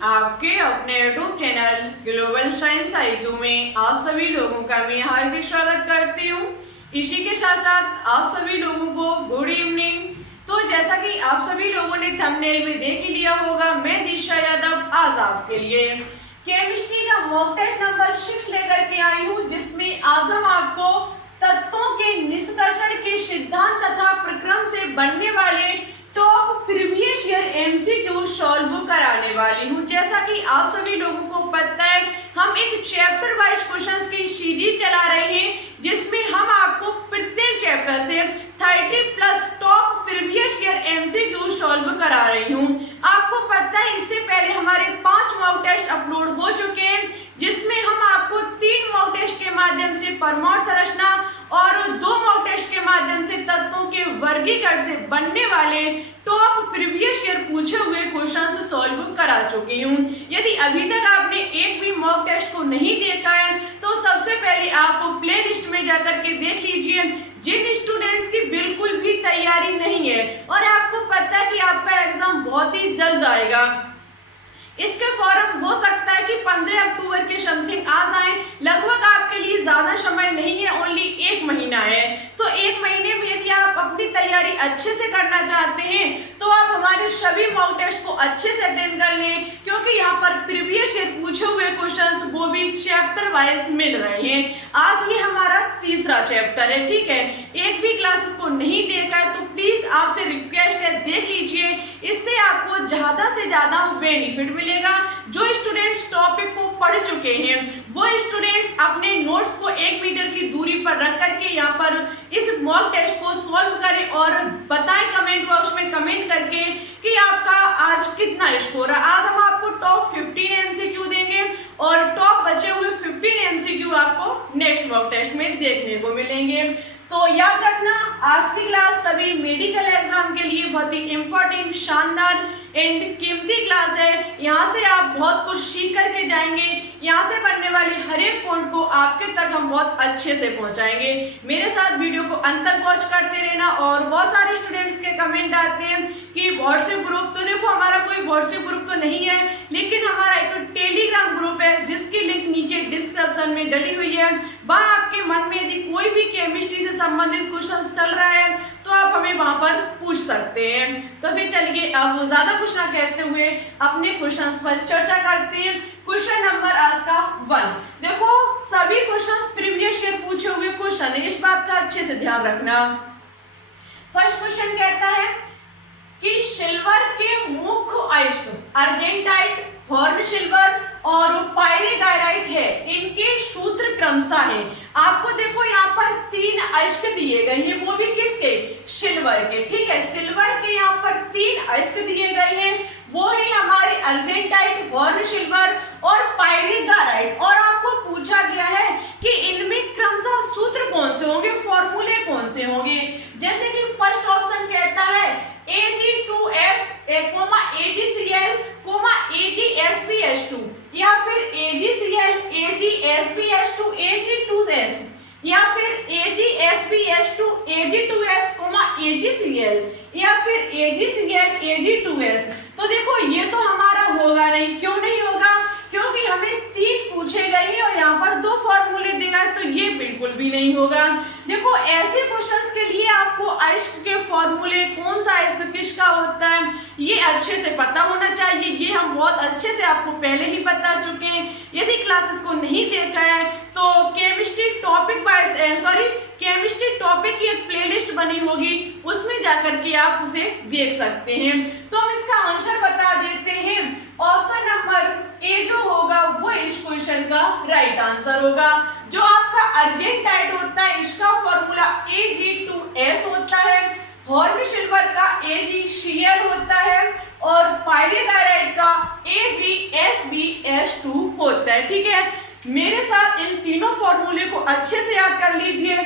आपके अपने YouTube channel global science आई2 में आप सभी लोगों का मैं हार्दिक स्वागत करती हूँ। इसी के साथ साथ आप सभी लोगों को गुड इवनिंग। तो जैसा कि आप सभी लोगों ने थंबनेल में देख ही लिया होगा, मैं दिशा यादव आज आपके लिए केमिस्ट्री का मॉक टेस्ट नंबर 6 लेकर के आई हूँ, जिसमें आज हम आपको तत्वों के निष्कर्षण के सिद्धांत तथा प्रक्रम से बनने वाले top previous year MCQ solve कराने वाली हूँ। जैसा कि आप सभी लोगों को पता है, हम एक चैप्टर वाइज क्वेश्चंस की सीरीज चला रहे हैं, जिसमें हम आपको प्रत्येक चैप्टर से 30+ top previous year MCQ solve करा रही हूँ। आपको पता है, इससे पहले हमारे 5 मॉक टेस्ट अपलोड हो चुके हैं, जिसमें हम आपको 3 मॉक टेस्ट के माध्यम से परमाणु संरचना और 2 मॉक टेस्ट के माध्यम से तत्वों के वर्गीकरण से बनने वाले टॉप प्रीवियस ईयर पूछे हुए क्वेश्चंस सॉल्व करा चुकी हूँ। यदि अभी तक आपने एक भी मॉक टेस्ट को नहीं देखा है, तो सबसे पहले आप प्ले लिस्ट में जाकर के देख लीजिए। जिन स्टूडेंट्स की बिल्कुल भी तैयारी नहीं है और आपको पता है कि आपका एग्जाम बहुत ही जल्द आएगा, इसके फॉर्म हो सकता है कि 15 अक्टूबर के समथिंग आ जाए। लगभग आपके लिए ज्यादा समय नहीं है, ओनली 1 महीना है। तो 1 महीने में यदि आप अपनी तैयारी अच्छे से करना चाहते हैं, तो आप हमारे सभी मॉक टेस्ट को अच्छे से अटेंड कर लें, क्योंकि यहाँ पर प्रीवियस ईयर पूछे हुए क्वेश्चंस वो भी चैप्टर वाइज मिल रहे हैं। आज ये हमारा तीसरा चैप्टर है, ठीक है। एक भी क्लासेस को नहीं देखा है तो प्लीज आपसे रिक्वेस्ट है, देख लीजिए। इससे आपको ज्यादा से ज्यादा बेनिफिट मिलेगा। जो स्टूडेंट्स टॉपिक को पढ़ चुके हैं, वो स्टूडेंट्स अपने नोट्स को 1 मीटर की दूरी पर रख करके यहाँ पर इस मॉक टेस्ट को सॉल्व करें और बताएं कमेंट बॉक्स में कमेंट करके कि आपका आज कितना स्कोर है। आज हम आपको टॉप 15 एमसीक्यू देंगे और टॉप बचे हुए 15 एमसीक्यू आपको नेक्स्ट मॉक टेस्ट में देखने को मिलेंगे। तो याद रखना, आज की क्लास सभी मेडिकल एग्जाम के लिए बहुत ही इम्पोर्टेंट, शानदार एंड कीमती क्लास है। यहाँ से आप बहुत कुछ सीख करके जाएंगे। यहाँ से बनने वाली हर एक पॉइंट को आपके तक हम बहुत अच्छे से पहुँचाएंगे। मेरे साथ वीडियो को अंत तक वॉच करते रहना। और बहुत सारे स्टूडेंट्स के कमेंट आते हैं कि व्हाट्सएप ग्रुप, तो देखो हमारा कोई व्हाट्सएप ग्रुप तो नहीं है, लेकिन हमारा एक टेलीग्राम ग्रुप है, जिसकी लिंक नीचे डिस्क्रिप्शन में डली हुई है। वहाँ आपके मन में यदि कोई भी केमिस्ट्री से संबंधित क्वेश्चन चल रहा है, तो आप हमें वहां पर पूछ सकते हैं। तो फिर चलिए, अब ज्यादा कुछ ना कहते हुए अपने क्वेश्चंस पर चर्चा करते हैं। क्वेश्चन नंबर आज का 1। देखो, सभी क्वेश्चंस प्रीवियस ईयर पूछे हुए क्वेश्चन है, इस बात का अच्छे से ध्यान रखना। फर्स्ट क्वेश्चन कहता है कि सिल्वर के मुख्य अयस्क अर्जेंटाइट, हॉर्न सिल्वर और पायरीगाइराइट है, इनके सूत्र क्रमशः है। आपको देखो यहाँ पर 3 अयस्क दिए गए हैं, वो भी किसके? सिल्वर के, ठीक है। सिल्वर के यहाँ पर 3 अयस्क दिए गए हैं, वो है हमारे अर्जेंटाइट, हॉर्न सिल्वर और पायरीगाइराइट। और आपको पूछा गया है कि इनमें क्रमशः सूत्र कौन से होंगे, फॉर्मूले कौन से होंगे। जैसे कि फर्स्ट ऑप्शन कहता है Ag2S, AgCl, AgSpH2, या फिर AgCl, AgSpH2, Ag2S, या फिर AgSpH2, Ag2S, AgCl, या फिर AgCl, Ag2S। तो देखो, ये तो हमारा होगा नहीं। क्यों नहीं होगा? क्योंकि हमें 3 पूछे गए हैं और यहाँ पर 2 फॉर्मूले देना है, तो ये बिल्कुल भी नहीं होगा। देखो, ऐसे क्वेश्चंस के लिए आपको अयस्क के फॉर्मूले, कौन सा अयस्क किसका होता है, ये अच्छे से पता होना चाहिए। ये हम बहुत अच्छे से आपको पहले ही बता चुके हैं। यदि क्लासेस को नहीं देखा है, तो केमिस्ट्री टॉपिक केमिस्ट्री टॉपिक की एक प्लेलिस्ट बनी होगी, उसमें जाकर के आप उसे देख सकते हैं। तो हम इसका आंसर बता देते हैं। ऑप्शन नंबर ए जो होगा वो इस क्वेश्चन का राइट आंसर होगा। जो आपका अर्जेंटाइट होता है, इसका फॉर्मूला Ag2S होता है, हॉर्न सिल्वर का AgCl होता है और पायरीगाइराइट का AgSbH2 होता है, ठीक है। मेरे साथ इन तीनों फॉर्मूले को अच्छे से याद कर लीजिए।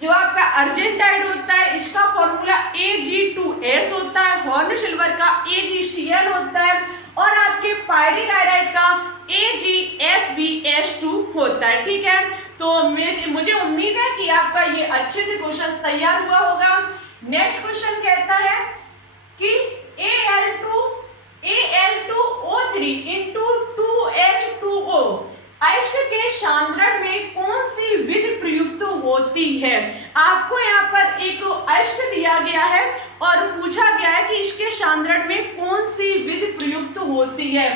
जो आपका अर्जेंटाइट होता है, इसका फॉर्मूला Ag2S होता है, हॉर्न सिल्वर का AgCl होता है और आपके पायरीगाइराइट का AgSbH2 होता है, ठीक है। तो मुझे उम्मीद है कि आपका ये अच्छे से क्वेश्चन तैयार हुआ होगा। नेक्स्ट क्वेश्चन कहता है कि Al2O3 O3 इंटू 2H2O अयस्क के सांद्रण में कौन सी विधि प्रयुक्त होती है। आपको यहाँ पर एक अयस्क दिया गया है और पूछा गया है कि इसके सांद्रण में कौन सी विधि प्रयुक्त होती है।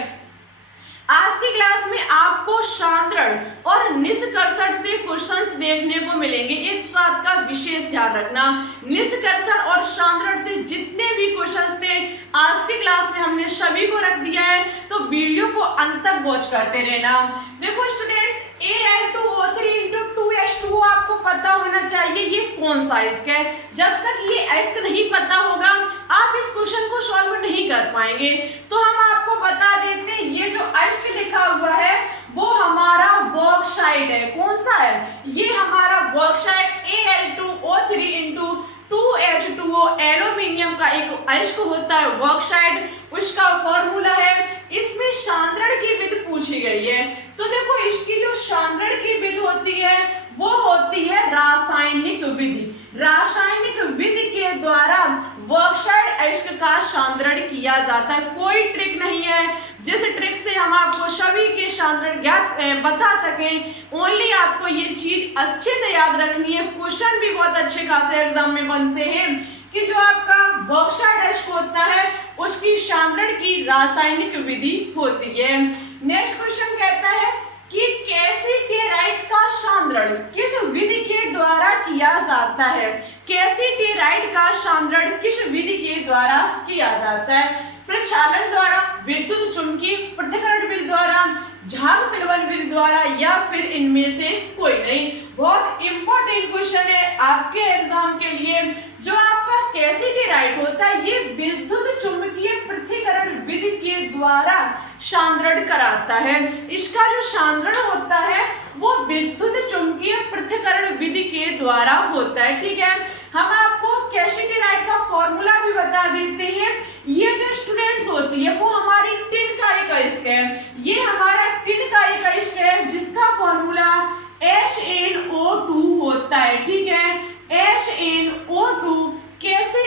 आज की क्लास में आपको सांद्रण और निष्कर्षण से क्वेश्चंस देखने को मिलेंगे। इस बात का विशेष ध्यान रखना, निष्कर्षण और सांद्रण से जितने भी क्वेश्चंस थे आज की क्लास में हमने सभी को रख दिया है, तो वीडियो को अंत तक वॉच करते रहना। देखो स्टूडेंट्स, Al2O3 इंटू 2H2O आपको पता होना चाहिए ये कौन सा अयस्क है। जब तक ये अयस्क नहीं पता होगा आप इस क्वेश्चन को सॉल्व नहीं कर पाएंगे। तो हम आपको बता देते हैं, ये जो अयस्क लिखा हुआ है वो हमारा बॉक्साइट है। कौन सा है? ये हमारा bauxite Al2O3 into 2H2O aluminium का एक अयस्क होता है बॉक्साइट, उसका फॉर्मूला है। इसमें सांद्रण की विधि पूछी गई है, तो देखो इसकी जो सांद्रण की विधि होती है वो होती है रासायनिक विधि। रासायनिक विधि के द्वारा बॉक्साइट अयस्क का सांद्रण किया जाता है। कोई ट्रिक नहीं है जिस ट्रिक से हम आपको सभी के सांद्रण ज्ञात बता सकें। ओनली आपको ये चीज अच्छे से याद रखनी है। क्वेश्चन भी बहुत अच्छे खासे एग्जाम में बनते हैं कि जो आपका बॉक्साइट अयस्क होता है उसकी सांद्रण की रासायनिक विधि होती है। नेक्स्ट क्वेश्चन कहता है कि कैल्सीटेराइड का सांद्रण किस विधि के द्वारा किया जाता है। कैल्सीटेराइड का सांद्रण किस विधि के द्वारा किया जाता है? प्रक्षालन द्वारा, विद्युत चुंबकीय पृथक्करण विधि द्वारा, झाग मिलवन विधि द्वारा, या फिर इनमें से कोई नहीं। बहुत इंपॉर्टेंट क्वेश्चन है आपके एग्जाम के लिए। जो आपका कैल्सीटेराइड होता है ये विद्युत चुंबकीय पृथक्करण विधि के द्वारा सांद्रण कराता है। इसका जो सांद्रण होता है वो विद्युत चुंबकीय पृथक्करण विधि के द्वारा होता है। ठीक है, हम आपको कैल्सीटेराइड का फॉर्मूला भी बता देते हैं। ये जो स्टूडेंट्स होती है वो हमारी टिन का एक अयस्क है। ये हमारा टिन का एक अयस्क है जिसका फॉर्मूला HNO2 होता है। ठीक है, HNO2 कैसे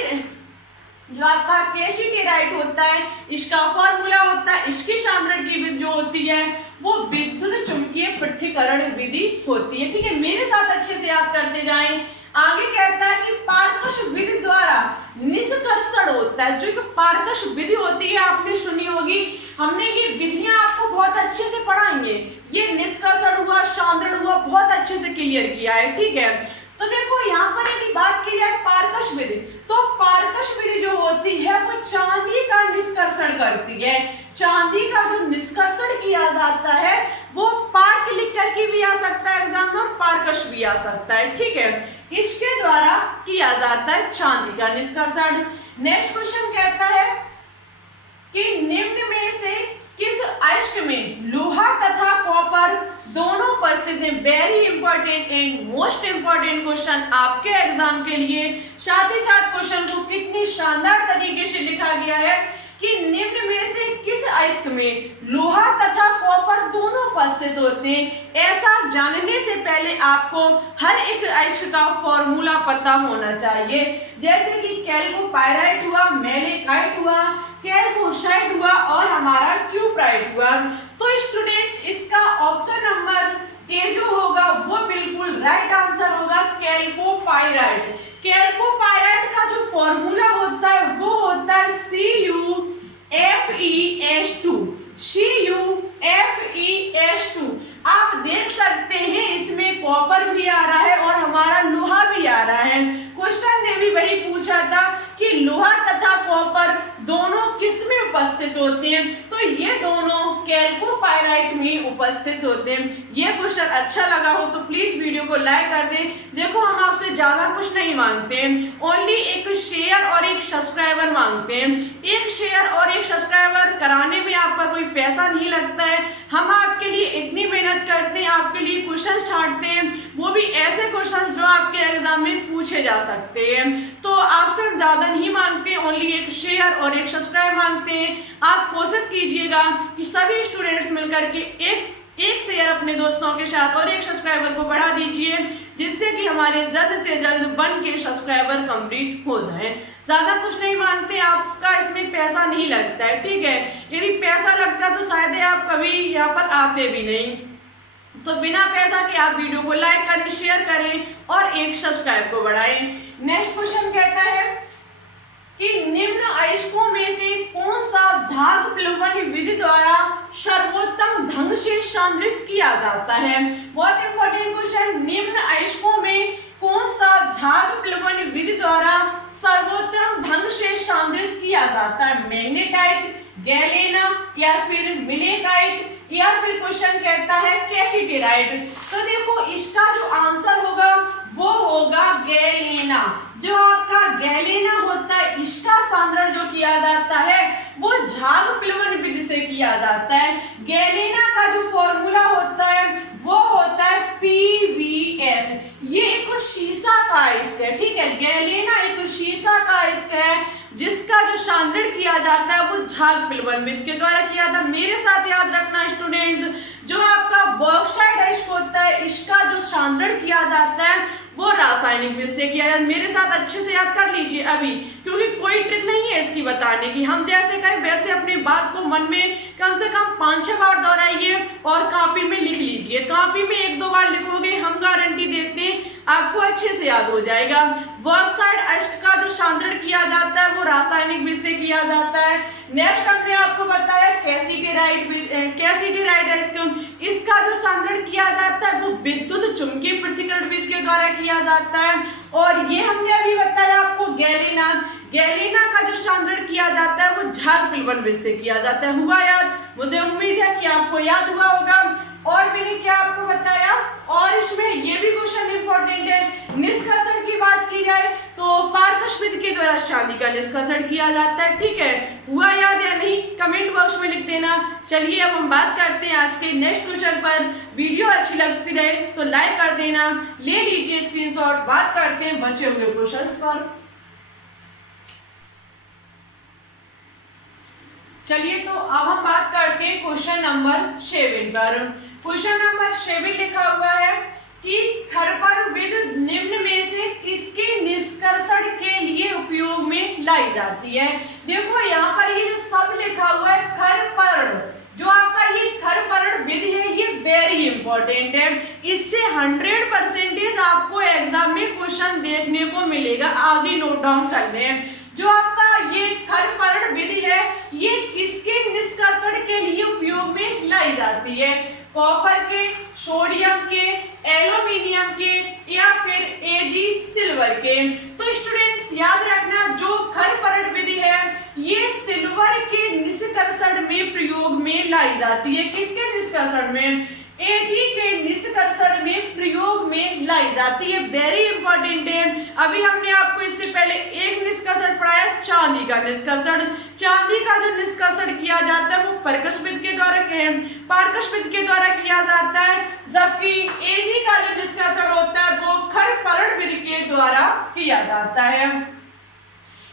जो आपका कैल्सीटेराइड होता है इसका फॉर्मूला होता है, इसकी सांद्रण की विधि जो होती है वो विद्युत चुंबकीय पृथक्करण विधि होती है। ठीक है, मेरे साथ अच्छे से याद करते जाएं। आगे कहता है कि पारकश विधि द्वारा निष्कर्षण होता है। जो एक पारकश विधि होती है आपने सुनी होगी, हमने ये विधियां आपको बहुत अच्छे से पढ़ाएंगे। ये निष्कर्षण हुआ, सांद्रण हुआ, बहुत अच्छे से क्लियर किया है। ठीक है, तो देखो यहाँ पर यदि बात की जाए पारकश विधि, तो पारकश विधि जो होती है वो चांदी का निष्कर्षण करती है। चांदी का जो निष्कर्षण किया जाता है वो पार्क लिख करके भी आ सकता है एग्जाम में और पारकश भी आ सकता है। ठीक है, इसके द्वारा किया जाता है चांदी का निष्कर्षण। नेक्स्ट क्वेश्चन कहता है कि निम्न में से किस अयस्क में लोहा तथा कॉपर दोनों उपस्थित हैं। Very important and most important question आपके एग्जाम के लिए। साथ ही साथ क्वेश्चन को कितनी शानदार तरीके से लिखा गया है कि निम्न में से किस अयस्क में लोहा तथा कॉपर दोनों उपस्थित होते हैं। ऐसा जानने से पहले आपको हर एक अयस्क का फॉर्मूला पता होना चाहिए। जैसे कि कैल्कोपायराइट हुआ, मैलेकाइट हुआ, कैल्कोसाइट हुआ और हमारा क्यूप्राइट हुआ। तो स्टूडेंट इसका ऑप्शन नंबर ए जो होगा वो बिल्कुल राइट आंसर होगा, कैल्कोपायराइट। कैल्कोपायराइट का जो फॉर्मूला होता है वो होता है CuFeS2। CuFeS2 आप देख सकते हैं इसमें कॉपर भी आ रहा है और हमारा लोहा भी आ रहा है। क्वेश्चन ने भी वही पूछा था कि लोहा तथा कॉपर दोनों किस में उपस्थित होते हैं, तो ये दोनों कैल्कोपायराइट में उपस्थित होते हैं। ये क्वेश्चन अच्छा लगा हो तो प्लीज वीडियो को लाइक कर दें। देखो हम आपसे ज्यादा कुछ नहीं मांगते हैं, ओनली एक शेयर और एक सब्सक्राइबर मांगते हैं। एक शेयर और एक सब्सक्राइबर कराने में आपका कोई पैसा नहीं लगता है। हम आपके लिए इतनी मेहनत करते हैं, आपके लिए क्वेश्चन छांटते हैं, वो भी ऐसे क्वेश्चन जो आपके एग्जाम में पूछे जा सकते हैं। तो आपसे हम ज्यादा नहीं मांगते, ओनली एक शेयर और एक सब्सक्राइब मांगते हैं। आप कोशिश कीजिएगा कि सभी स्टूडेंट्स मिलकर के एक शेयर अपने दोस्तों के साथ और एक सब्सक्राइबर को बढ़ा दीजिए, जिससे कि हमारे जल्द से जल्द 1K सब्सक्राइबर कंप्लीट हो जाए। ज्यादा कुछ नहीं मांगते, आपका इसमें पैसा नहीं लगता है, ठीक है। यदि पैसा लगता है तो शायद आप कभी यहाँ पर आते भी नहीं। तो बिना पैसा के आप वीडियो को लाइक करें, शेयर करें और एक सब्सक्राइब को बढ़ाएं। नेक्स्ट क्वेश्चन कहता है कि निम्न अयस्कों में से कौन सा झाग प्लवन विधि द्वारा सर्वोत्तम ढंग से सांद्रित किया जाता है। बहुत इंपॉर्टेंट क्वेश्चन, निम्न अयस्कों में कौन सा झाग प्लवन विधि द्वारा सर्वोत्तम ढंग से सांद्रित किया जाता है। मैग्नेटाइट, गैलेना या फिर मिलेकाइट या फिर क्वेश्चन कहता है कैसिटेराइट। तो देखो इसका जो आंसर होगा वो होगा गैलेना। जो आपका गैलेना होता है इसका सांद्रण जो किया जाता है वो झाग प्लवन विधि से किया जाता है। गैलेना का जो फॉर्मूला होता है वो होता है PVS। ये एक शीशा का अयस्क है, ठीक है। गैलेना एक शीशा का अयस्क है जिसका जो सांद्रण किया जाता है वो झाग प्लवन विधि के द्वारा किया था। मेरे साथ याद रखना स्टूडेंट्स, जो आपका बॉक्साइट अयस्क होता है इसका जो सांद्रण किया जाता है वो रासायनिक विधि से किया जाता है। मेरे साथ अच्छे से याद कर लीजिए अभी, क्योंकि कोई ट्रिक नहीं है इसकी बताने की। हम जैसे कहें वैसे अपनी बात को मन में कम से कम 5-6 बार दोहराइए और कॉपी में लिख लीजिए। कॉपी में 1-2 बार लिखोगे, हम गारंटी देते हैं आपको अच्छे से याद हो जाएगा। बॉक्साइट अयस्क का जो सांद्रण किया जाता है वो रासायनिक विधि से किया जाता है। नेक्स्ट हमने आपको बताया कैसिटेराइट अयस्क, इसका जो सांद्रण किया जाता है वो विद्युत चुंबकीय पृथक्करण विधि के द्वारा किया जाता है। और ये हमने अभी बताया आपको गैलेना का जो सांद्रण किया जाता है वो झाग प्लवन विधि से किया जाता है। हुआ याद? मुझे उम्मीद है कि आपको याद हुआ होगा। और मैंने क्या आपको बताया, और इसमें ये भी क्वेश्चन इंपॉर्टेंट है, निष्कर्षण की बात की जाए तो पारकश विधि के द्वारा चांदी का निष्कर्षण किया जाता है, ठीक है। हुआ याद या नहीं कमेंट बॉक्स में लिख देना। चलिए अब हम बात करते हैं आज के नेक्स्ट क्वेश्चन पर। वीडियो अच्छी लगती रहे तो लाइक कर देना, ले लीजिए स्क्रीनशॉट। बात करते हैं बचे हुए क्वेश्चन पर। चलिए तो अब हम बात करते हैं क्वेश्चन नंबर 7 पर। क्वेश्चन नंबर 7 लिखा हुआ है कि खरपर विधि निम्न में से किसके निष्कर्षण के लिए उपयोग में लाई जाती है। देखो यहाँ पर ये जो शब्द लिखा हुआ है खरपर्ण, जो आपका ये खरपर्ण विधि है ये वेरी इंपॉर्टेंट है। इससे 100% आपको एग्जाम में क्वेश्चन देखने को मिलेगा, आज ही नोट डाउन कर लें। जो आपका ये खरपर्ण विधि है ये किसके निष्कर्षण के लिए उपयोग में लाई जाती है। कॉपर के, सोडियम के, एल्यूमिनियम के या फिर Ag सिल्वर के। तो स्टूडेंट्स याद रखना जो खरपर्ण विधि है ये सिल्वर के निष्कर्षण में प्रयोग में लाई जाती है। किसके निष्कर्षण में? Ag के निष्कर्षण में प्रयोग में लाई जाती है। वेरी इंपॉर्टेंट है। अभी हमने आपको इससे पहले एक निष्कर्षण पढ़ाया, चांदी का निष्कर्षण। चांदी का जो निष्कर्षण किया जाता है वो पारकश विधि के द्वारा किया जाता है, जबकि Ag का जो निष्कर्षण होता है वो खरपर्ण विधि के द्वारा किया जाता है।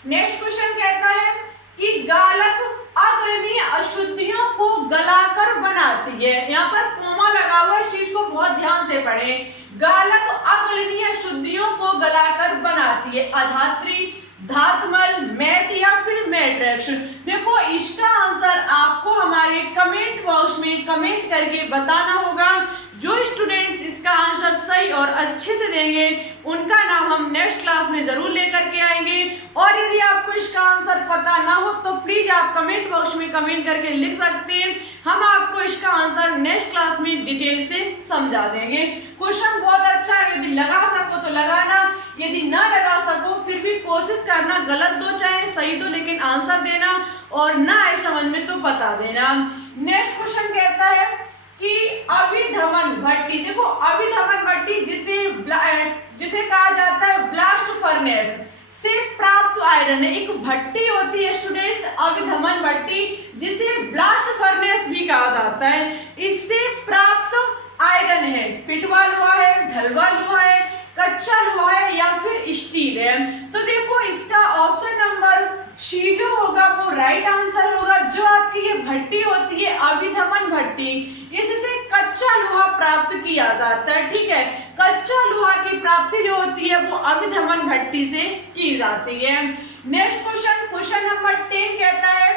नेक्स्ट क्वेश्चन कहता है कि गालक अगलनीय अशुद्धियों को गलाकर बनाती है। यहाँ पर कोमा लगा हुआ है, इस चीज को बहुत ध्यान से पढ़ें। गालक अगलनीय अशुद्धियों को गलाकर बनाती है। अधात्री, धातुमल, मैट या फिर मैट्रिक्स। देखो इसका आंसर आपको हमारे कमेंट बॉक्स में कमेंट करके बताना होगा। जो स्टूडेंट्स इसका आंसर सही और अच्छे से देंगे उनका नाम हम नेक्स्ट क्लास में जरूर लेकर के आएंगे। और यदि आपको इसका आंसर पता ना हो तो प्लीज आप कमेंट बॉक्स में कमेंट करके लिख सकते हैं, हम आपको इसका आंसर नेक्स्ट क्लास में डिटेल से समझा देंगे। क्वेश्चन बहुत अच्छा है, यदि लगा सको तो लगाना, यदि ना लगा सको फिर भी कोशिश करना, गलत दो चाहे सही दो लेकिन आंसर देना, और ना आए समझ में तो बता देना। नेक्स्ट क्वेश्चन कहता है कि अभिधमन भट्टी। देखो अभिधमन भट्टी जिसे कहा जाता है ब्लास्ट फर्नेस से प्राप्त आयरन है। एक भट्टी होती है स्टूडेंट्स अभिधमन भट्टी, जिसे ब्लास्ट फर्नेस भी कहा जाता है। इससे प्राप्त आयरन है पिटवा लोहा है, ढलवा लोहा है, कच्चा लोहा है या फिर स्टील है। तो देखो इसका ऑप्शन नंबर सी जो होगा वो राइट आंसर होगा। जो आपकी ये भट्टी होती है अभिधमन भट्टी, इससे कच्चा लोहा प्राप्त किया जाता है, ठीक है। कच्चा लोहा की प्राप्ति जो होती है वो अभिधमन भट्टी से की जाती है। नेक्स्ट क्वेश्चन, क्वेश्चन नंबर 10 कहता है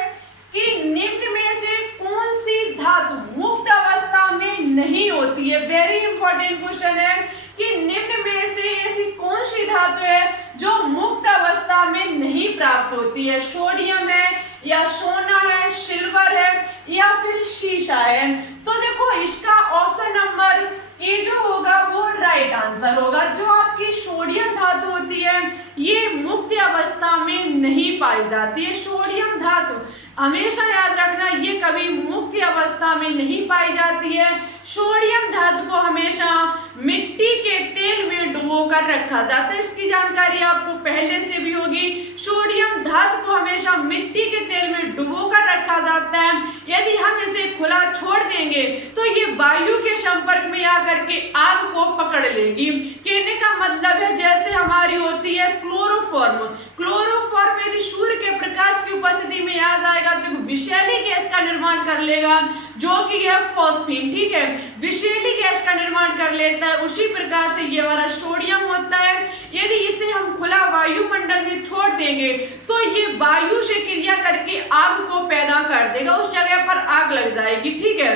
कि निम्न में से कौन सी धातु मुक्त अवस्था में नहीं होती है। वेरी इंपॉर्टेंट क्वेश्चन है कि निम्न में से ऐसी कौन सी धातु है जो मुक्त अवस्था में नहीं प्राप्त होती है। सोडियम है या सोना है, सिल्वर है या फिर शीशा है। तो देखो इसका ऑप्शन नंबर ए जो होगा वो राइट आंसर होगा। जो आपकी सोडियम धातु होती है ये मुक्त अवस्था में नहीं पाई जाती है। सोडियम धातु हमेशा याद रखना ये कभी मुक्त अवस्था में नहीं पाई जाती है। सोडियम धातु को हमेशा मिट्टी के तेल में डुबोकर रखा जाता है। इसकी जानकारी आपको पहले से भी होगी। सोडियम धातु को हमेशा मिट्टी के तेल में डुबोकर रखा जाता है। यदि हम इसे खुला छोड़ देंगे तो ये वायु के संपर्क में आकर के आग को पकड़ लेगी। कहने का मतलब है जैसे हमारी होती है क्लोरोफॉर्म, क्लोरोफॉर्म यदि सूर्य के प्रकाश की उपस्थिति में आ जाएगा तो विषैली गैस का निर्माण कर लेगा जो कि है फॉस्फीन। ठीक है, विषैली गैस का निर्माण कर लेता है। उसी प्रकार से ये हमारा सोडियम होता है। यदि इसे हम खुला वायुमंडल में छोड़ देंगे तो ये वायु से क्रिया करके आग को पैदा कर देगा, उस जगह पर आग लग जाएगी। ठीक है,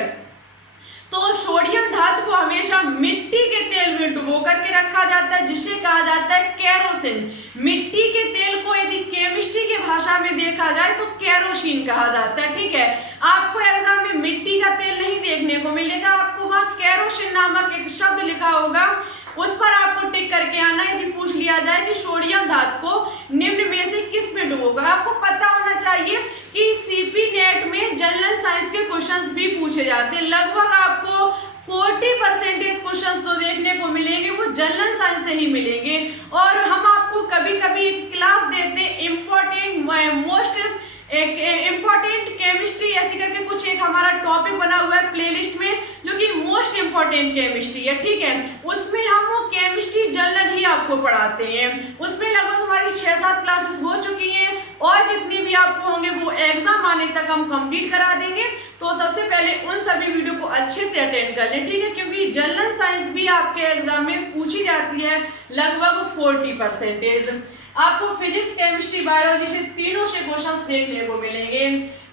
तो सोडियम धातु को हमेशा मिट्टी के तेल में डुबो करके रखा जाता है जिसे कहा जाता है केरोसिन। मिट्टी के तेल को यदि केमिस्ट्री की भाषा में देखा जाए तो केरोसिन कहा जाता है। ठीक है, आपको एग्जाम में मिट्टी का तेल नहीं देखने को मिलेगा, आपको वहां केरोसिन नामक एक शब्द लिखा होगा, उस पर आपको टिक करके आना। यदि पूछ लिया जाए कि सोडियम धातु को निम्न में से किस में डुबोगा, आपको पता होना चाहिए कि सीपी नेट में जनरल साइंस के क्वेश्चंस भी पूछे जाते हैं। लगभग आपको 40% क्वेश्चंस तो देखने को मिलेंगे वो जनरल साइंस से ही मिलेंगे। और हम आपको कभी कभी क्लास देते हैं इम्पोर्टेंट मोस्ट इम्पोर्टेंट केमिस्ट्री ऐसी करके कुछ एक हमारा टॉपिक बना हुआ है प्लेलिस्ट में जो कि मोस्ट इम्पोर्टेंट केमिस्ट्री है। ठीक है, उसमें हम वो केमिस्ट्री जनरल ही आपको पढ़ाते हैं। उसमें लगभग हमारी 6-7 क्लासेस हो चुकी हैं और जितनी भी आपको होंगे वो एग्जाम आने तक हम कंप्लीट करा देंगे। तो सबसे पहले उन सभी वीडियो को अच्छे से अटेंड कर लें। ठीक है, क्योंकि जनरल साइंस भी आपके एग्जाम में पूछी जाती है लगभग 40%। आपको फिजिक्स, केमिस्ट्री, बायोलॉजी से तीनों से क्वेश्चंस देखने को मिलेंगे।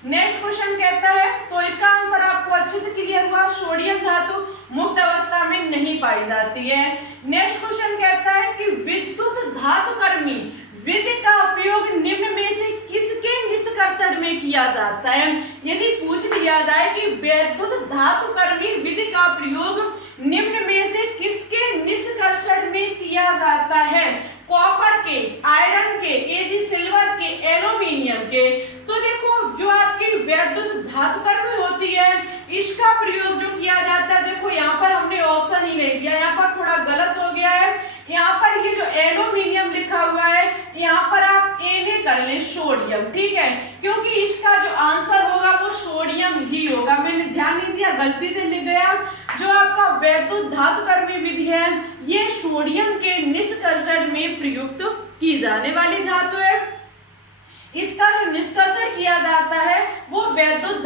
नेक्स्ट क्वेश्चन कहता है, तो इसका आंसर आपको अच्छे से क्लियर हुआ, सोडियम धातु मुक्त अवस्था में नहीं पाई जाती है। नेक्स्ट क्वेश्चन कहता है कि विद्युत धातुकर्मी विधि का उपयोग निम्न में से किसके निष्कर्षण में किया जाता है। यदि पूछ लिया जाए कि विद्युत धातुकर्मी विधि का प्रयोग निम्न में से किसके निष्कर्षण में किया जाता है, कॉपर के, आयरन के, एजी सिल्वर के, एल्यूमिनियम के। तो देखो जो आपकी विद्युत धातुकर्मी होती है इसका प्रयोग जो किया जाता है, देखो यहाँ पर हमने ऑप्शन ही नहीं दिया, यहाँ पर थोड़ा गलत हो गया है। यहाँ पर ये जो एल्यूमिनियम लिखा हुआ है यहाँ पर आप ए ने कर ले सोडियम। ठीक है, क्योंकि इसका जो आंसर होगा वो सोडियम ही होगा। मैंने ध्यान नहीं दिया, गलती से लिख गया। जो आपका विद्युत धातुकर्मी विधि है ये सोडियम के निष्कर्षण में प्रयुक्त की जाने वाली धातु है। इसका जो निष्कर्षण किया जाता है वो विद्युत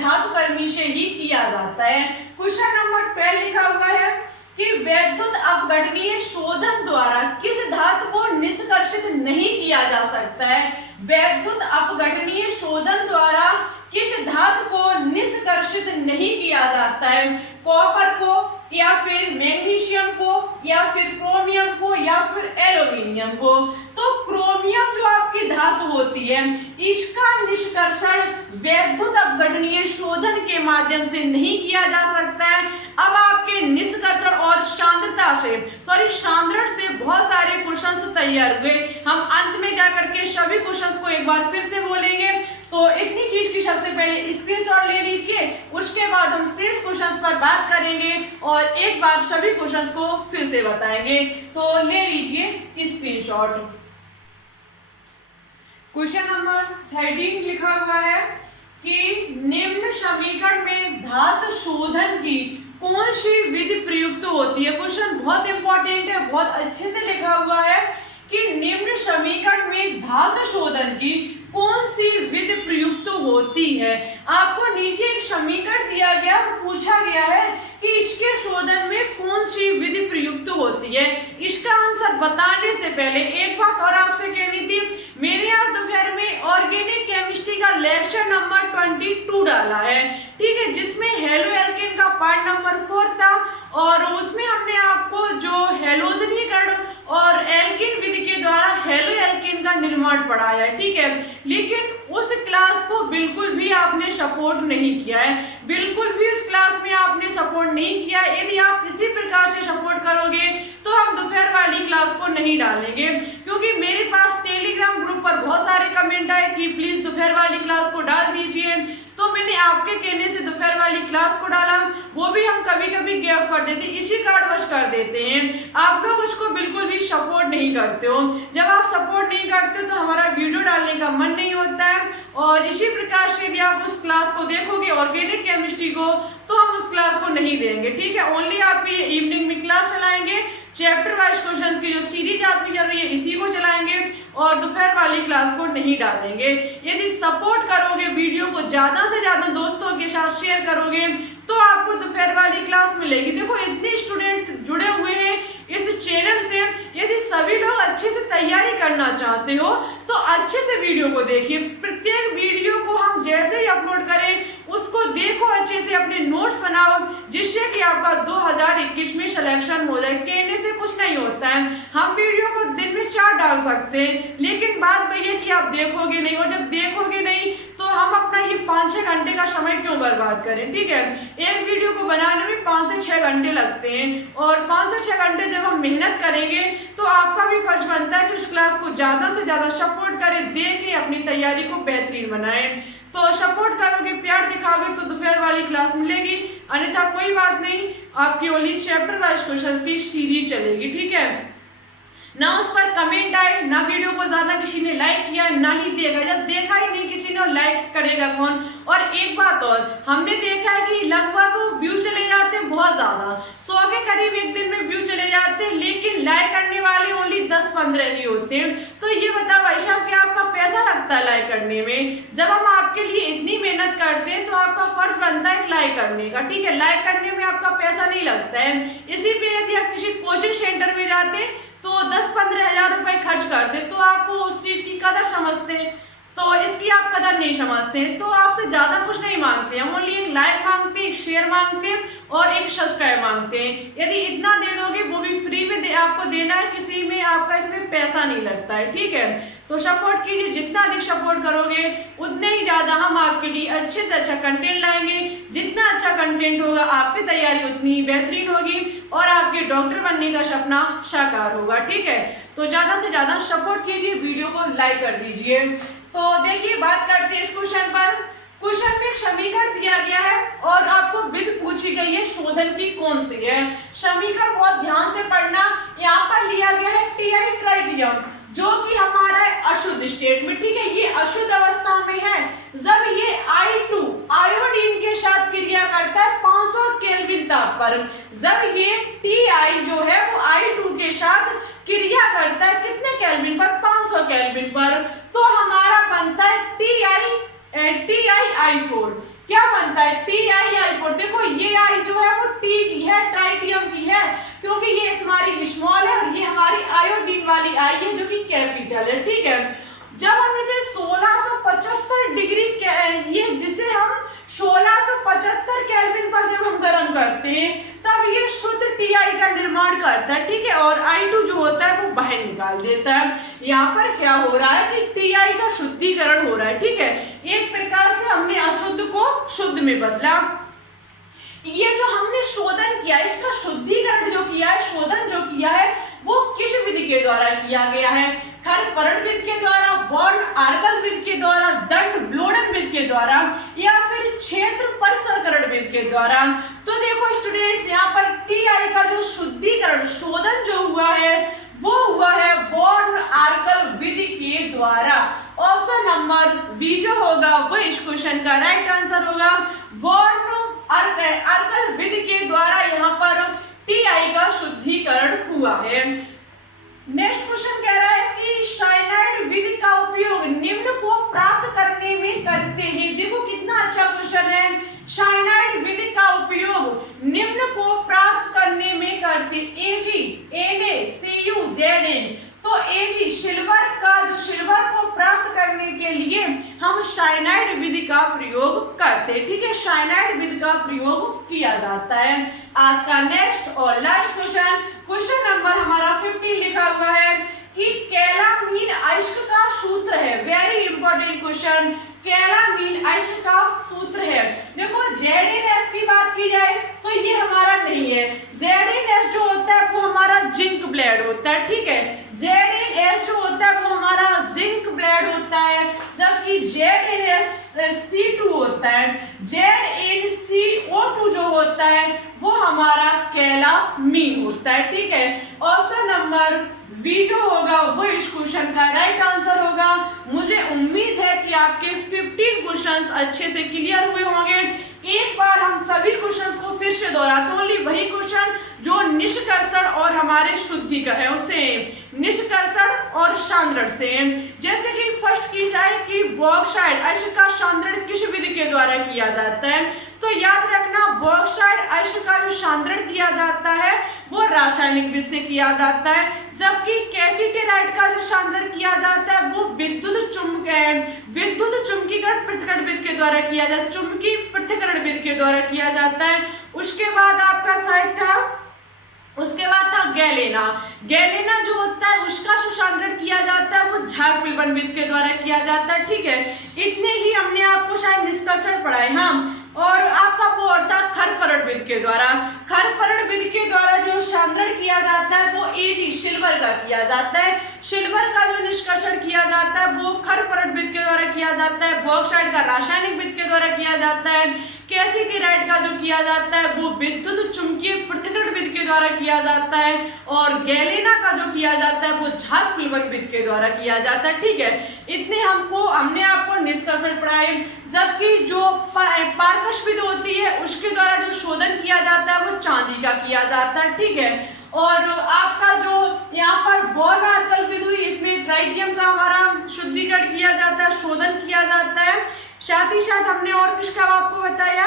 धातुकर्मी से ही किया जाता है। क्वेश्चन नंबर 12 लिखा हुआ है कि विद्युत अपघटनीय शोधन द्वारा किस धातु को निष्कर्षित नहीं किया जा सकता है। विद्युत अपघटनीय शोधन द्वारा किस धातु को निष्कर्षित नहीं किया जाता है, कॉपर को या फिर मैग्नीशियम को या फिर क्रोमियम को या फिर एल्यूमिनियम को। तो क्रोमियम जो आपकी धातु होती है इसका निष्कर्षण विद्युत अपघटनीय शोधन के माध्यम से नहीं किया जा सकता है। अब आपके निष्कर्षण और सांद्रता से सांद्रण से बहुत सारे क्वेश्चंस तैयार हुए। हम अंत में जाकर के सभी क्वेश्चंस को एक बार फिर से बोलेंगे। तो इतनी चीज की सबसे पहले स्क्रीनशॉट ले लीजिए, उसके बाद हम शेष क्वेश्चंस पर बात करेंगे और एक बार सभी क्वेश्चंस को फिर से बताएंगे। तो ले लीजिए स्क्रीनशॉट। क्वेश्चन नंबर 13 लिखा हुआ है कि निम्न समीकरण में धातु शोधन की कौन सी विधि प्रयुक्त होती है। क्वेश्चन बहुत इंपॉर्टेंट है, बहुत अच्छे से लिखा हुआ है कि निम्न समीकरण में धातु शोधन की कौन सी विधि प्रयुक्त होती है। आपको नीचे एक समीकरण दिया गया और पूछा गया है कि इसके शोधन में कौन सी विधि प्रयुक्त होती है। इसका आंसर बताने से पहले एक बात और आपसे कहनी थी, मेरे यहाँ लेक्चर नंबर 22 डाला है, ठीक है, जिसमें हेलो एल्केन का पार्ट नंबर 4 था और उसमें हमने आपको जो हैलोजनीकरण और एल्केन विधि के द्वारा हेलो एल्केन का निर्माण पढ़ाया है, ठीक है। लेकिन उस क्लास को बिल्कुल भी आपने सपोर्ट नहीं किया है, बिल्कुल भी उस क्लास में आपने सपोर्ट नहीं किया। यदि आप इसी प्रकार से सपोर्ट करोगे तो हम दोपहर वाली क्लास को नहीं डालेंगे, क्योंकि मेरे पास टेलीग्राम ग्रुप पर बहुत सारे कमेंट आए कि प्लीज दोपहर वाली क्लास को डाल दीजिए, तो मैंने आपके कहने से दोपहर वाली क्लास को डाला। वो भी हम कभी कभी गैप कर देते, इसी कारणवश कर देते हैं। आप लोग उसको बिल्कुल भी सपोर्ट नहीं करते हो। जब आप सपोर्ट नहीं करते हो तो हमारा वीडियो डालने का मन नहीं होता है। और इसी प्रकार से यदि आप उस क्लास को देखोगे ऑर्गेनिक केमिस्ट्री को, तो हम उस क्लास को नहीं देंगे, ठीक है। ओनली आप ये इवनिंग में क्लास चलाएंगे, चैप्टर वाइज क्वेश्चंस की जो सीरीज आपकी चल रही है इसी को चलाएंगे और दोपहर वाली क्लास को नहीं डालेंगे। यदि सपोर्ट करोगे, वीडियो को ज्यादा से ज्यादा दोस्तों के साथ शेयर करोगे, तो आपको दोपहर वाली क्लास मिलेगी। देखो इतने स्टूडेंट्स जुड़े हुए हैं इस चैनल से, यदि सभी लोग अच्छे से तैयारी करना चाहते हो तो अच्छे से वीडियो को देखिए। प्रत्येक वीडियो को हम जैसे ही अपलोड करें उसको देखो, अच्छे से अपने नोट्स बनाओ, जिससे कि आपका 2021 में सिलेक्शन हो जाए। कहने से कुछ नहीं होता है, हम वीडियो को दिन में 4 डाल सकते हैं, लेकिन बात वही है कि आप देखोगे नहीं, और जब देखोगे नहीं तो हम अपना ये 5-6 घंटे का समय क्यों बर्बाद करें, ठीक है। एक वीडियो को बनाने में 5 से 6 घंटे लगते हैं, और 5 से 6 घंटे जब हम मेहनत करेंगे तो आपका भी फर्ज बनता है कि उस क्लास को ज्यादा से ज्यादा सपोर्ट करें, देखें, अपनी तैयारी को बेहतरीन बनाएं। तो सपोर्ट करोगे, प्यार दिखाओगे तो दोपहर वाली क्लास मिलेगी, अन्यथा कोई बात नहीं, आपकी ओनली चैप्टर वाइज क्वेश्चंस की सीरीज चलेगी, ठीक है। ना उस पर कमेंट आए, ना वीडियो को ज्यादा किसी ने लाइक किया, ना ही देखा। जब देखा ही नहीं किसी ने और लाइक करेगा कौन। और एक बात और, हमने देखा है कि लगभग व्यू चले जाते हैं बहुत ज्यादा, 100 के करीब एक दिन में व्यू चले जाते हैं, लेकिन लाइक करने वाले ओनली 10-15 ही होते हैं। तो ये बताओ भाई साहब कि आपका पैसा लगता है लाइक करने में? जब हम आपके लिए इतनी मेहनत करते हैं तो आपका फर्ज बनता है लाइक करने का, ठीक है। लाइक करने में आपका पैसा नहीं लगता है। इसी पे यदि आप किसी कोचिंग सेंटर में जाते तो 10-15 हजार रुपए खर्च करते तो आप उस चीज की कदर समझते, तो इसकी आप कदर नहीं समझते। तो आपसे ज्यादा कुछ नहीं मांगते, हम ओनली एक लाइक मांगते हैं, एक शेयर मांगते हैं और एक सब्सक्राइब मांगते हैं। यदि इतना दे दोगे, वो भी फ्री में आपको देना है, किसी में आपका इसमें पैसा नहीं लगता है, ठीक है। तो सपोर्ट कीजिए, जितना अधिक सपोर्ट करोगे उतने ही ज्यादा हम आपके लिए अच्छे से अच्छा कंटेंट लाएंगे। जितना अच्छा कंटेंट होगा आपकी तैयारी उतनी बेहतरीन होगी और आपके डॉक्टर बनने का सपना साकार होगा, ठीक है। तो ज्यादा से ज्यादा सपोर्ट कीजिए, वीडियो को लाइक कर दीजिए। तो देखिए, बात करते हैं इस क्वेश्चन पर। क्वेश्चन में एक समीकरण दिया गया है और आपको विधि पूछी गई है, शोधन की कौन सी है। समीकरण बहुत ध्यान से पढ़ना। यहाँ पर लिया गया है TI ट्राइटियम, जो कि हमारा है अशुद्ध स्टेट में, ठीक है। ये अशुद्ध अवस्था में है। जब ये I2 आयोडीन के साथ क्रिया करता है 500 केल्विन ताप पर, जब ये TI जो है वो I2 के साथ क्रिया करता है कितने केल्विन पर? 500 केल्विन पर, तो हमारा बनता है TiI4। क्या बनता है? TiI4। देखो ये I जो है वो T की है, ट्राइटियम की है, क्योंकि ये हमारी स्मॉल है और ये हमारी आयोडीन वाली I है जो कि कैपिटल है, ठीक है। जब हम इसे 1675 डिग्री ये जिसे हम 1675 केल्विन पर जब हम गर्म करते हैं तब ये शुद्ध TI का निर्माण करता है, ठीक है। और I2 जो होता है वो बाहर निकाल देता है। यहाँ पर क्या हो रहा है कि TI का शुद्धिकरण हो रहा है, ठीक है। एक प्रकार से हमने अशुद्ध को शुद्ध में बदला। ये जो हमने शोधन किया, इसका शुद्धिकरण जो किया है, शोधन जो किया है, वो किस विधि के द्वारा किया गया है? खरपरण विधि के द्वारा, बॉर्न आर्कल विधि के द्वारा, दंड ब्लोडन विधि के द्वारा, या फिर क्षेत्र परिसरकरण विधि के द्वारा। तो देखो स्टूडेंट्स, यहाँ पर TI का जो शुद्धिकरण, शोधन जो हुआ है वो हुआ है बॉर्न आर्कल विधि के द्वारा। ऑप्शन नंबर बी जो होगा वो इस क्वेश्चन का राइट आंसर होगा। बॉर्न आर्कल विधि के द्वारा यहाँ पर TI का शुद्धिकरण हुआ है। नेक्स्ट क्वेश्चन कह रहा है कि साइनाइड विधि का उपयोग निम्न को प्राप्त करने में करते हैं। देखो कितना अच्छा क्वेश्चन है। साइनाइड विधि का उपयोग निम्न को प्राप्त करने में करते Ag, Na, Cu, Zn। तो Ag सिल्वर का, जो सिल्वर को प्राप्त करने के लिए हम साइनाइड विधि का प्रयोग करते हैं। ठीक है, साइनाइड विधि का प्रयोग किया जाता है। आज का नेक्स्ट और लास्ट क्वेश्चन नंबर हमारा 15 लिखा हुआ है कि कैलामीन अयस्क का सूत्र है। वेरी इंपॉर्टेंट क्वेश्चन, कैलामीन अयस्क का सूत्र है। देखो ZnS की बात की जाए तो ये हमारा नहीं है। ZnS जो होता है वो हमारा जिंक ब्लेड होता है। ठीक है, ZnS जो होता है वो हमारा जिंक ब्लेड होता है, जबकि ZnSC2 होता है, ZnCO2 जो होता है वो हमारा कैलामीन होता है। ठीक है, ऑप्शन नंबर बी जो होगा वो इस क्वेश्चन का राइट आंसर होगा। मुझे उम्मीद है कि आपके 15 क्वेश्चंस अच्छे से क्लियर हुए होंगे। एक बार हम सभी क्वेश्चंस को फिर से दोहराते हैं, ओनली वही क्वेश्चन जो निष्कर्षण और हमारे शुद्धिकरण से, निष्कर्षण और सांद्रण से। जैसे कि फर्स्ट की जाए कि बॉक्साइड अयस्क का सांद्रण किस विधि के द्वारा किया जाता है, तो याद रखना बॉक्साइड अयस्क का जो सांद्रण किया जाता है वो रासायनिक विधि से किया जाता है, जबकि कैल्सिटेराइड का जो सांद्रण किया जाता है वो विद्युत चुम्बकीकरण पृथक्करण विधि के द्वारा किया जाता है, चुम्बकीय पृथक्करण विधि के द्वारा किया जाता है। उसके बाद आपका साइड था, उसके बाद था गैलेना। गैलेना जो होता है उसका जो सांद्रण किया जाता है वो झाग विलवन विधि के द्वारा किया जाता है। ठीक है, इतने ही हमने आपको शायद निष्कर्षण पढ़ाए हम, और आपका वो और था खरपरण विधि के द्वारा। खरपरण विधि के द्वारा जो सांद्रण किया जाता है वो Ag सिल्वर का किया जाता है। सिल्वर का जो निष्कर्षण किया जाता है वो खरपरण विधि के द्वारा किया जाता है। बॉक्साइड का रासायनिक विधि के द्वारा किया जाता है। कैल्सिटेराइड का जो किया जाता है वो विद्युत चुम्बकीय पृथक्करण विधि के द्वारा किया जाता है, और गैलेना का जो किया जाता है वो झाग विलवन विधि के द्वारा किया जाता है। ठीक है, इतने हमने आपको निष्कर्षण पढ़ाए, जबकि जो पारकश विधि होती है उसके द्वारा जो शोधन किया जाता है वो चांदी का किया जाता है। ठीक है, और आपका जो यहाँ पर बोर-मार्कल विधि हुई इसमें ट्राइटियम का हमारा शुद्धिकरण किया जाता है, शोधन किया जाता है। साथ ही साथ हमने और किसका आपको बताया,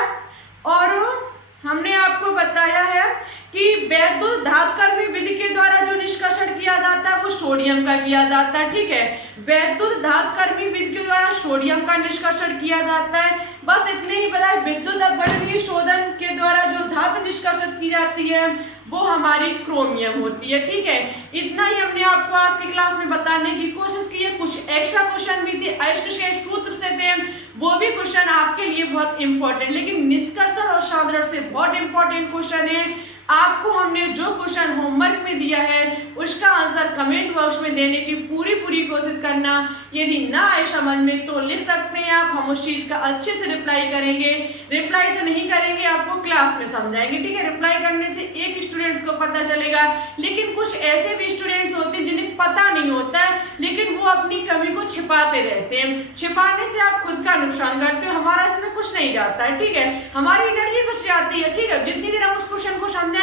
और हमने आपको बताया है कि वैद्युत धातुकर्मी विधि के द्वारा जो निष्कर्षण किया जाता है वो सोडियम का किया जाता है। ठीक है, वैद्युत धातुकर्मी विधि के द्वारा सोडियम का निष्कर्षण किया जाता है। बस इतने ही बताए। विद्युत अपघटनीय शोधन के द्वारा जो धातु निष्कर्षित की जाती है वो हमारी क्रोमियम होती है। ठीक है, इतना ही हमने आपको आज की क्लास में बताने की कोशिश की है। कुछ एक्स्ट्रा क्वेश्चन भी थे, अयस्क के सूत्र से थे, वो भी क्वेश्चन आपके लिए बहुत इंपॉर्टेंट, लेकिन निष्कर्षण और सांद्रण से बहुत इंपॉर्टेंट क्वेश्चन है। आपको हमने जो क्वेश्चन होमवर्क में दिया है उसका आंसर कमेंट बॉक्स में देने की पूरी कोशिश करना। यदि ना आए समझ में तो लिख सकते हैं आप, हम उस चीज का अच्छे से रिप्लाई करेंगे। रिप्लाई तो नहीं करेंगे, आपको क्लास में समझाएंगे। ठीक है, रिप्लाई करने से एक स्टूडेंट्स को पता चलेगा, लेकिन कुछ ऐसे भी स्टूडेंट्स होते हैं जिन्हें पता नहीं होता है लेकिन वो अपनी कमी को छिपाते रहते हैं। छिपाने से आप खुद का नुकसान करते हो, हमारा इसमें कुछ नहीं जाता है। ठीक है, हमारी एनर्जी बच जाती है। ठीक है, जितनी देर हम उस क्वेश्चन को समझाएंगे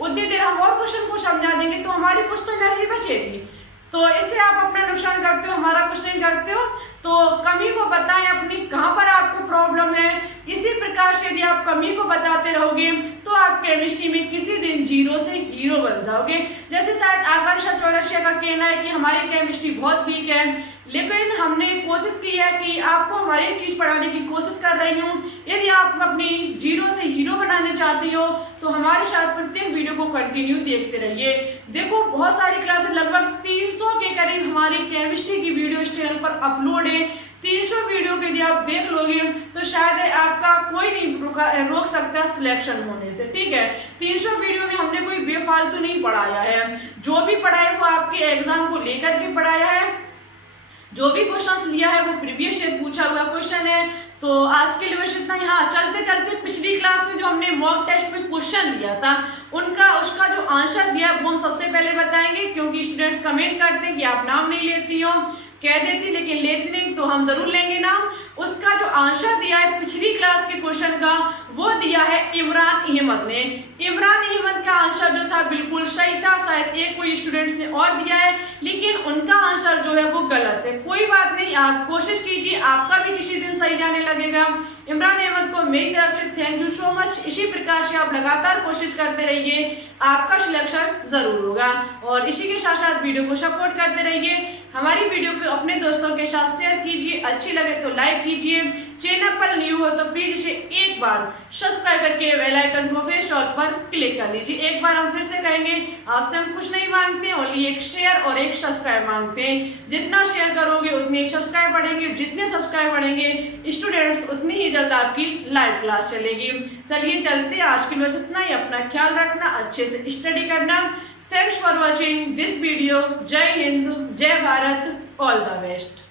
उतनी देर हम और क्वेश्चन को समझा देंगे, तो हमारी कुछ तो एनर्जी बचेगी। तो इससे आप अपना नुकसान करते हो, हमारा कुछ नहीं करते हो। तो कमी को बताएं अपनी, कहाँ पर आपको प्रॉब्लम है। इसी प्रकार से यदि आप कमी को बताते रहोगे तो आप केमिस्ट्री में किसी दिन जीरो से हीरो बन जाओगे। जैसे शायद आकांक्षा चौरसिया का कहना है कि हमारी केमिस्ट्री बहुत वीक है, लेकिन हमने कोशिश की है कि आपको हमारी चीज पढ़ाने की कोशिश कर रही हूँ। यदि आप अपनी जीरो से हीरो बनाने चाहती हो तो हमारे साथ प्रत्येक वीडियो को कंटिन्यू देखते रहिए। देखो बहुत सारी क्लासेस, लगभग 300 के करीब हमारी केमिस्ट्री की वीडियो इस चैनल पर अपलोड है। 300 वीडियो के यदि आप देख लोगे तो शायद आपका कोई नहीं रोक सकता सिलेक्शन होने से। ठीक है, 300 वीडियो में हमने कोई बेफालतू नहीं पढ़ाया है, जो भी पढ़ाया वो आपके एग्जाम को लेकर के पढ़ाया है। जो भी क्वेश्चंस लिया है वो प्रीवियस ईयर पूछा हुआ क्वेश्चन है। तो आज के लिए बस इतना ही। हाँ, चलते चलते पिछली क्लास में जो हमने मॉक टेस्ट में क्वेश्चन दिया था उसका जो आंसर दिया वो हम सबसे पहले बताएंगे, क्योंकि स्टूडेंट्स कमेंट करते हैं कि आप नाम नहीं लेती हो, कह देती लेकिन लेती नहीं, तो हम जरूर लेंगे नाम। उसका जो आंसर दिया है पिछली क्लास के क्वेश्चन का वो दिया है इमरान अहमद ने। इमरान अहमद का आंसर जो था बिल्कुल सही था, शायद एक कोई स्टूडेंट्स ने और दिया है लेकिन उनका आंसर जो है वो गलत है। कोई बात नहीं, आप कोशिश कीजिए, आपका भी किसी दिन सही जाने लगेगा। इमरान अहमद को मेरी तरफ से थैंक यू सो मच। इसी प्रकार से आप लगातार कोशिश करते रहिए, आपका सिलेक्शन जरूर होगा। और इसी के साथ साथ वीडियो को सपोर्ट करते रहिए। हमारी वीडियो को अपने दोस्तों के साथ शेयर कीजिए, अच्छी लगे तो लाइक कीजिए। चैनल पर न्यू हो तो प्लीज इसे एक बार सब्सक्राइब करके बेल आइकन को प्रेस ऑल पर क्लिक कर लीजिए। एक बार हम फिर से कहेंगे, आपसे हम कुछ नहीं मांगते, ओनली एक शेयर और एक सब्सक्राइब मांगते हैं। जितना शेयर करोगे उतने सब्सक्राइब बढ़ेंगे, जितने सब्सक्राइब बढ़ेंगे स्टूडेंट्स उतनी ही जल्द आपकी लाइव क्लास चलेगी। चलिए चलते हैं, आज के लिए बस इतना ही। अपना ख्याल रखना, अच्छे से स्टडी करना। Thanks for watching this video. जय हिंद, जय भारत, ऑल द बेस्ट।